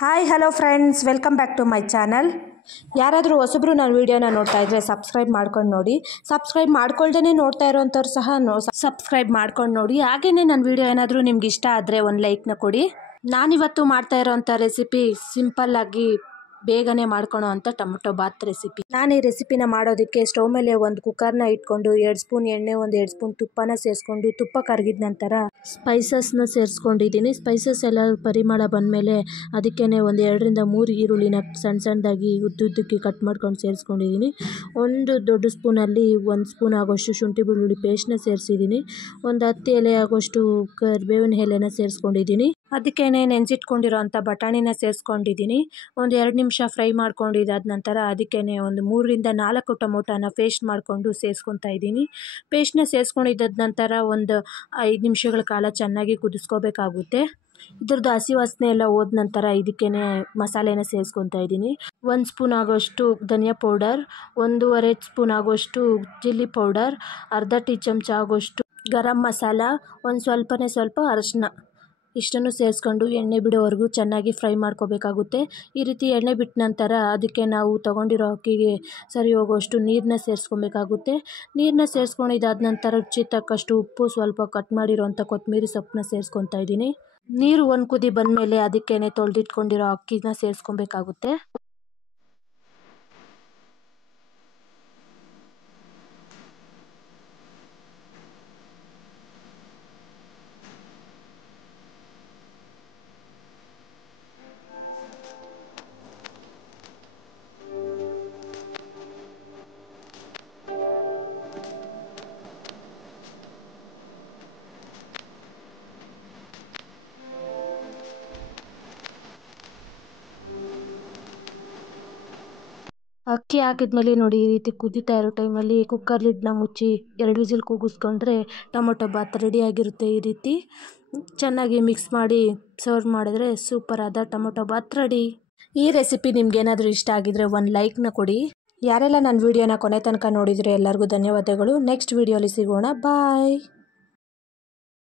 Hi hello friends, welcome back to my channel. ಯಾರಾದರೂ ಹೊಸಬ್ರು ನನ್ನ ವೀಡಿಯೋನ ನೋಡ್ತಾ ಇದ್ದರೆ ಸಬ್ಸ್ಕ್ರೈಬ್ ಮಾಡ್ಕೊಂಡು ನೋಡಿ. ಸಬ್ಸ್ಕ್ರೈಬ್ ಮಾಡ್ಕೊಳ್ದೇ ನೋಡ್ತಾ ಇರೋಂಥವ್ರು ಸಹ ಸಬ್ಸ್ಕ್ರೈಬ್ ಮಾಡ್ಕೊಂಡು ನೋಡಿ. ಹಾಗೆಯೇ ನನ್ನ ವೀಡಿಯೋ ಏನಾದರೂ ನಿಮ್ಗೆ ಇಷ್ಟ ಆದರೆ ಒಂದು ಲೈಕ್ನ ಕೊಡಿ. ನಾನಿವತ್ತು ಮಾಡ್ತಾ ಇರೋಂಥ ರೆಸಿಪಿ ಸಿಂಪಲ್ಲಾಗಿ ಬೇಗನೆ ಮಾಡ್ಕೊಳೋ ಅಂಥ ಟೊಮೊಟೊ ಬಾತ್ ರೆಸಿಪಿ. ನಾನು ಈ ರೆಸಿಪಿನ ಮಾಡೋದಕ್ಕೆ ಸ್ಟವ್ ಮೇಲೆ ಒಂದು ಕುಕ್ಕರ್ನ ಇಟ್ಕೊಂಡು 2 ಸ್ಪೂನ್ ಎಣ್ಣೆ, 2 ಸ್ಪೂನ್ ತುಪ್ಪನ ಸೇರಿಸ್ಕೊಂಡು ತುಪ್ಪ ಕರಗಿದ ನಂತರ ಸ್ಪೈಸಸ್ನ ಸೇರಿಸ್ಕೊಂಡಿದ್ದೀನಿ. ಸ್ಪೈಸಸ್ ಎಲ್ಲ ಪರಿಮಳ ಬಂದಮೇಲೆ ಅದಕ್ಕೇ ಒಂದು 2 ರಿಂದ 3 ಈರುಳ್ಳಿನ ಸಣ್ಣದಾಗಿ ಉದ್ದುದ್ದಕ್ಕೆ ಕಟ್ ಮಾಡ್ಕೊಂಡು ಸೇರಿಸ್ಕೊಂಡಿದ್ದೀನಿ. ಒಂದು ದೊಡ್ಡ ಸ್ಪೂನಲ್ಲಿ 1 ಸ್ಪೂನ್ ಆಗೋಷ್ಟು ಶುಂಠಿ ಬೆಳ್ಳುಳ್ಳಿ ಪೇಸ್ಟ್ನ ಸೇರಿಸಿದ್ದೀನಿ. ಒಂದು 10 ಎಲೆ ಆಗೋಷ್ಟು ಕರಿಬೇವಿನ ಎಲೆನ ಸೇರಿಸ್ಕೊಂಡಿದ್ದೀನಿ. ಅದಕ್ಕೇ ನೆನೆಸಿಟ್ಕೊಂಡಿರೋ ಅಂಥ ಬಟಾಣಿನ ಸೇರಿಸ್ಕೊಂಡಿದ್ದೀನಿ. ಒಂದು 2 ನಿಮಿಷ ಫ್ರೈ ಮಾಡ್ಕೊಂಡಿದ್ದಾದ ನಂತರ ಅದಕ್ಕೇ ಒಂದು 3 ರಿಂದ 4 ಟೊಮೊಟೊನ ಪೇಸ್ಟ್ ಮಾಡಿಕೊಂಡು ಸೇರಿಸ್ಕೊತಾ ಇದ್ದೀನಿ. ಪೇಸ್ಟ್ನ ಸೇರಿಸ್ಕೊಂಡಿದ್ದಾದ ನಂತರ ಒಂದು 5 ನಿಮಿಷಗಳ ಕಾಲ ಚೆನ್ನಾಗಿ ಕುದಿಸ್ಕೋಬೇಕಾಗುತ್ತೆ. ಇದ್ರದ್ದು ಹಸಿ ವಾಸನೆ ಎಲ್ಲ ಹೋದ ನಂತರ ಇದಕ್ಕೇ ಮಸಾಲೆನ ಸೇರಿಸ್ಕೊತಾ ಇದ್ದೀನಿ. 1 ಸ್ಪೂನ್ ಆಗೋಷ್ಟು ಧನಿಯಾ ಪೌಡರ್, 1.5 ಸ್ಪೂನ್ ಆಗೋಷ್ಟು ಚಿಲ್ಲಿ ಪೌಡರ್, ಅರ್ಧ ಟೀ ಚಮಚ ಆಗೋಷ್ಟು ಗರಂ ಮಸಾಲ, ಒಂದು ಸ್ವಲ್ಪ ಅರಶಿನ, ಇಷ್ಟನ್ನು ಸೇರಿಸ್ಕೊಂಡು ಎಣ್ಣೆ ಬಿಡೋವರೆಗೂ ಚೆನ್ನಾಗಿ ಫ್ರೈ ಮಾಡ್ಕೋಬೇಕಾಗುತ್ತೆ. ಈ ರೀತಿ ಎಣ್ಣೆ ಬಿಟ್ಟ ನಂತರ ಅದಕ್ಕೆ ನಾವು ತೊಗೊಂಡಿರೋ ಅಕ್ಕಿಗೆ ಸರಿ ಹೋಗೋಷ್ಟು ನೀರನ್ನ ಸೇರಿಸ್ಕೊಬೇಕಾಗುತ್ತೆ. ನೀರನ್ನ ಸೇರಿಸ್ಕೊಂಡಿದ್ದಾದ ನಂತರ ರುಚಿಗೆ ತಕ್ಕಷ್ಟು ಉಪ್ಪು, ಸ್ವಲ್ಪ ಕಟ್ ಮಾಡಿರೋಂಥ ಕೊತ್ತಂಬರಿ ಸೊಪ್ಪನ್ನ ಸೇರಿಸ್ಕೊತಾ ಇದ್ದೀನಿ. ನೀರು ಒಂದು ಕುದಿ ಬಂದಮೇಲೆ ಅದಕ್ಕೇ ತೊಳೆದಿಟ್ಕೊಂಡಿರೋ ಅಕ್ಕಿನ ಸೇರಿಸ್ಕೊಬೇಕಾಗುತ್ತೆ. ಅಕ್ಕಿ ಹಾಕಿದ್ಮೇಲೆ ನೋಡಿ, ಈ ರೀತಿ ಕುದೀತಾ ಇರೋ ಟೈಮಲ್ಲಿ ಕುಕ್ಕರ್ ಲಿಡ್ನ ಮುಚ್ಚಿ 2 ವಿಸಿಲ್ ಕೂಗಿಸ್ಕೊಂಡ್ರೆ ಟೊಮೊಟೊ ಬಾತ್ ರೆಡಿಯಾಗಿರುತ್ತೆ. ಈ ರೀತಿ ಚೆನ್ನಾಗಿ ಮಿಕ್ಸ್ ಮಾಡಿ ಸರ್ವ್ ಮಾಡಿದ್ರೆ ಸೂಪರ್ ಆದ ಟೊಮೊಟೊ ಬಾತ್ ರೆಡಿ. ಈ ರೆಸಿಪಿ ನಿಮ್ಗೇನಾದರೂ ಇಷ್ಟ ಆಗಿದ್ರೆ ಒಂದು ಲೈಕ್ನ ಕೊಡಿ. ಯಾರೆಲ್ಲ ನನ್ನ ವೀಡಿಯೋನ ಕೊನೆ ತನಕ ನೋಡಿದರೆ ಎಲ್ಲರಿಗೂ ಧನ್ಯವಾದಗಳು. ನೆಕ್ಸ್ಟ್ ವೀಡಿಯೋಲಿ ಸಿಗೋಣ. ಬಾಯ್.